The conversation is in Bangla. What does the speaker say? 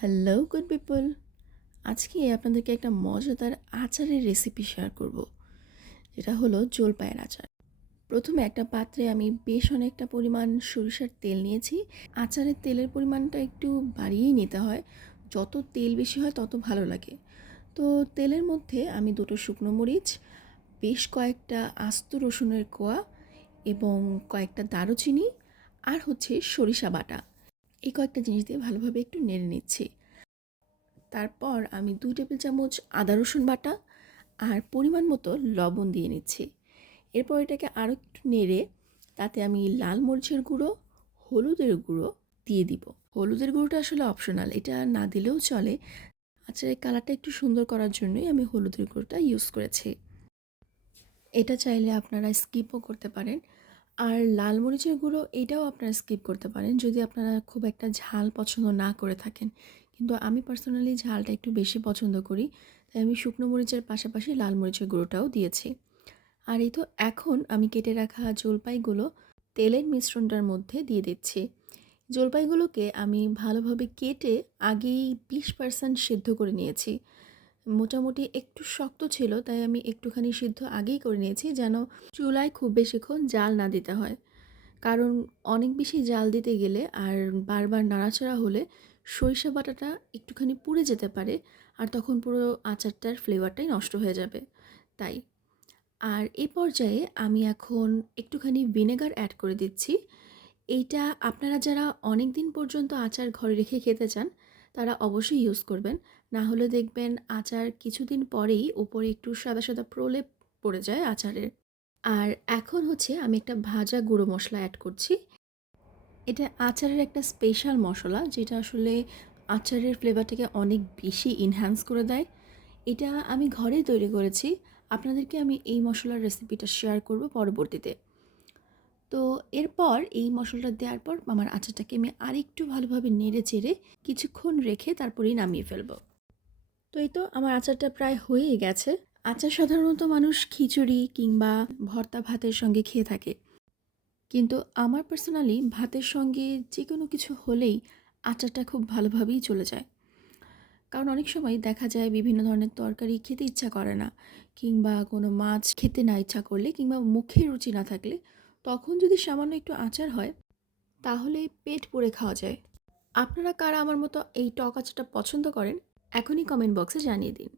হ্যালো গুড পিপল, আজকে আপনাদেরকে একটা মজাদার আচারের রেসিপি শেয়ার করব, যেটা হলো জলপাইয়ের আচার। প্রথমে একটা পাত্রে আমি বেশ অনেকটা পরিমাণ সরিষার তেল নিয়েছি। আচারের তেলের পরিমাণটা একটু বাড়িয়েই নিতে হয়, যত তেল বেশি হয় তত ভালো লাগে। তো তেলের মধ্যে আমি দুটো শুকনো মরিচ, বেশ কয়েকটা আস্ত রসুনের কোয়া এবং কয়েকটা দারুচিনি আর হচ্ছে সরিষা বাটা, এই কয়েকটা জিনিস দিয়ে ভালোভাবে একটু নেড়ে নিচ্ছি। তারপর আমি 2 টেবিল চামচ আদা রসুন বাটা আর পরিমাণ মতো লবণ দিয়ে নিচ্ছি। এরপর এটাকে আরও একটু নেড়ে তাতে আমি লাল মরিচের গুঁড়ো, হলুদের গুঁড়ো দিয়ে দিব। হলুদের গুঁড়োটা আসলে অপশনাল, এটা না দিলেও চলে। আচারের কালারটা একটু সুন্দর করার জন্যই আমি হলুদের গুঁড়োটা ইউজ করেছি। এটা চাইলে আপনারা স্কিপও করতে পারেন। আর লাল মরিচের গুঁড়ো এটাও আপনারা স্কিপ করতে পারেন যদি আপনারা খুব একটা ঝাল পছন্দ না করে থাকেন। কিন্তু আমি পার্সোনালি ঝালটা একটু বেশি পছন্দ করি, তাই আমি শুকনো মরিচের পাশাপাশি লাল মরিচের গুঁড়োটাও দিয়েছি। আর এই তো এখন আমি কেটে রাখা জলপাইগুলো তেলের মিশ্রণটার মধ্যে দিয়ে দিচ্ছি। জলপাইগুলোকে আমি ভালোভাবে কেটে আগেই 20% সিদ্ধ করে নিয়েছি। মোটামুটি একটু শক্ত ছিল, তাই আমি একটুখানি সিদ্ধ আগেই করে নিয়েছি, যেন চুলায় খুব বেশিক্ষণ জাল না দিতে হয়। কারণ অনেক বেশি জাল দিতে গেলে আর বারবার নাড়াচাড়া হলে সরিষা বাটাটা একটুখানি পুড়ে যেতে পারে, আর তখন পুরো আচারটার ফ্লেভারটাই নষ্ট হয়ে যাবে। তাই আর এই পর্যায়ে আমি এখন একটুখানি ভিনেগার অ্যাড করে দিচ্ছি। এইটা আপনারা যারা অনেক দিন পর্যন্ত আচার ঘরে রেখে খেতে চান তারা অবশ্যই ইউজ করবেন। না হলে দেখবেন আচার কিছুদিন পরেই ওপরে একটু সাদা সাদা প্রলেপ পড়ে যায় আচারের। আর এখন হচ্ছে আমি একটা ভাজা গুঁড়ো মশলা অ্যাড করছি। এটা আচারের একটা স্পেশাল মশলা, যেটা আসলে আচারের ফ্লেভারটাকে অনেক বেশি এনহ্যান্স করে দেয়। এটা আমি ঘরেই তৈরি করেছি। আপনাদেরকে আমি এই মশলার রেসিপিটা শেয়ার করব পরবর্তীতে। তো এরপর এই মশলাটা দেওয়ার পর আমার আচারটাকে আমি আরেকটু ভালোভাবে নেড়ে চেড়ে কিছুক্ষণ রেখে তারপরেই নামিয়ে ফেলবো। তো এই তো আমার আচারটা প্রায় হয়েই গেছে। আচার সাধারণত মানুষ খিচুড়ি কিংবা ভর্তা ভাতের সঙ্গে খেয়ে থাকে, কিন্তু আমার পার্সোনালি ভাতের সঙ্গে যে কোনো কিছু হলেই আচারটা খুব ভালোভাবেই চলে যায়। কারণ অনেক সময় দেখা যায় বিভিন্ন ধরনের তরকারি খেতে ইচ্ছা করে না, কিংবা কোনো মাছ খেতে না ইচ্ছা করলে, কিংবা মুখে রুচি না থাকলে, তখন যদি সামান্য একটু আচার হয় তাহলে পেট পুড়ে খাওয়া যায়। আপনারা কারা আমার মতো এই টক আচারটা পছন্দ করেন, এখনই কমেন্ট বক্সে জানিয়ে দিন।